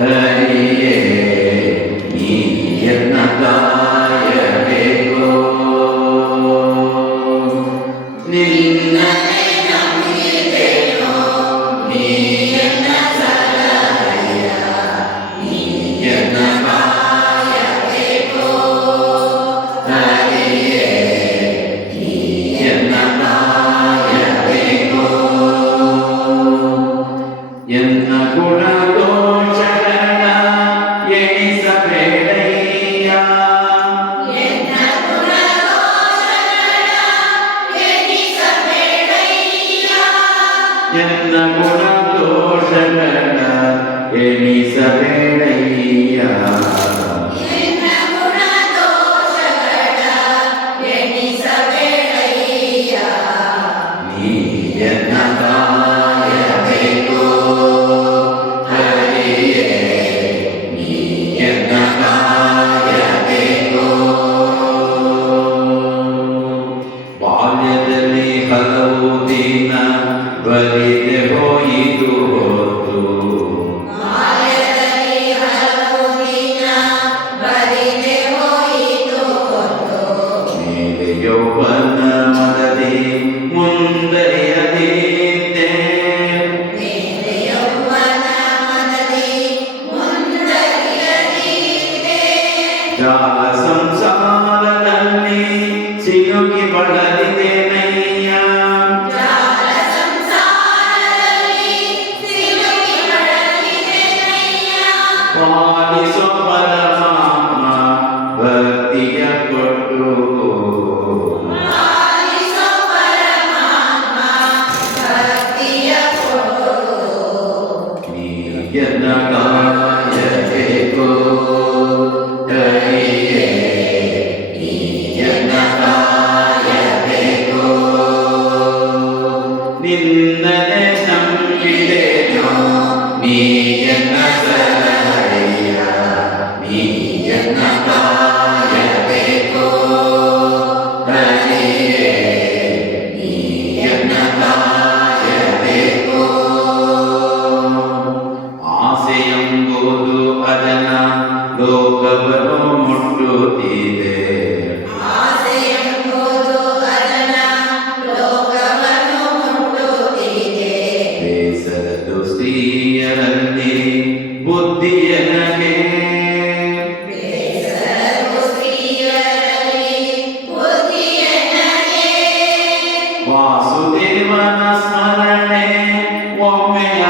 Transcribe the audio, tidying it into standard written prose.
ಹರಿಯೇ ನೀಯನ್ನ ಕಾಯಬೇಕು ನಿನ್ನನ್ನೇ ನಂಬಿದೆನೋ ನೀಯನ್ನ ಸಲಹೆಯ ನೀಯನ್ನ ಕಾಯಬೇಕು ಹರಿಯೇ ನೀಯನ್ನ ಕಾಯಬೇಕು ಎನ್ನ ಗುಣ ದೋಷಗಳ ಎಣಿಸಬೇಡಯ್ಯ ಎನ್ನ ಗುಣ ದೋಷಗಳ ಎಣಿಸಬೇಡಯ್ಯ ಎನ್ನ ಗುಣ ದೋಷಗಳ ಎಣಿಸಬೇಡಯ್ಯ ಎನ್ನ ಗುಣ ದೋಷಗಳ ಎಣಿಸಬೇಡಯ್ಯ ನೀಯನ್ನ ಕಾಯಬೇಕು ಹರಿಯೇ ನೀಯನ್ನ ಕಾಯಬೇಕು ಬಾಲ್ಯದಲ್ಲಿ ಹಲವು ದಿನ ಬಲಿದೆ ಹೋಯಿತು ಹೊತ್ತು ಬಾಲ್ಯದಲ್ಲಿ ಹಲವು ದಿನ ಬರಿದೆ ಹೋಯಿತು ಹೊತ್ತು ಮೇಲೆ ಯೌವನ ಮದದಿ ಮುಂದರಿಯದಿದ್ದೆ ಮೇಲೆ ಯೌವನ ಮನದಿ ಮುಂದರಿಯದಿದೆ ಜಾಲ ಸಂಸಾರದಲ್ಲಿ ಸಿಲುಕಿ ಬಳಲಿದೆನಯ್ಯ ಜಾಲ ಸಂಸಾರದಲ್ಲಿ ಸಿಲುಕಿ ಬಳಲಿದೆನಯ್ಯ ಪಾಲಿಸೋ ಪರಮಾತ್ಮ ಭಕ್ತಿಯ ಕೊಟ್ಟು ಪಾಲಿಸೋ ಪರಮಾತ್ಮ ಭಕ್ತಿಯ ಕೊಡು ನೀಯನ್ನ ಕಾಯಬೇಕು ಹರಿಯೇ ನೀಯನ್ನ ಕಾಯಬೇಕು ನಿನ್ನನ್ನೇ ನಂಬಿದೆನೋ ನೀಯನ್ನ ಸಲಹೆಯ ನೀಯನ್ನ ಕಾಯಬೇಕು ಹರಿಯೇ ನೀಯನ್ನ ಕಾಯಬೇಕು ಆಸೆಯೆಂಬುದು ಅದನ ಲೋಕವನ್ನು ಮುಟ್ಟುತ್ತಿದೆ ಆಸೆಯೆಂಬುದು ಅದನ ಲೋಕವನ್ನು ಮುಟ್ಟುತ್ತಿದೆ ಬೇಸರದು ಸ್ತ್ರೀಯರಲ್ಲಿ ಬುದ್ಧಿಯನಗೆ ಬೇಸರವು ಸ್ತ್ರೀಯರಲ್ಲಿ ಬುದ್ಧಿಯನಗೆ ವಾಸುದೇವನ ಸ್ಮರಣೆ ಒಮ್ಮೆಯ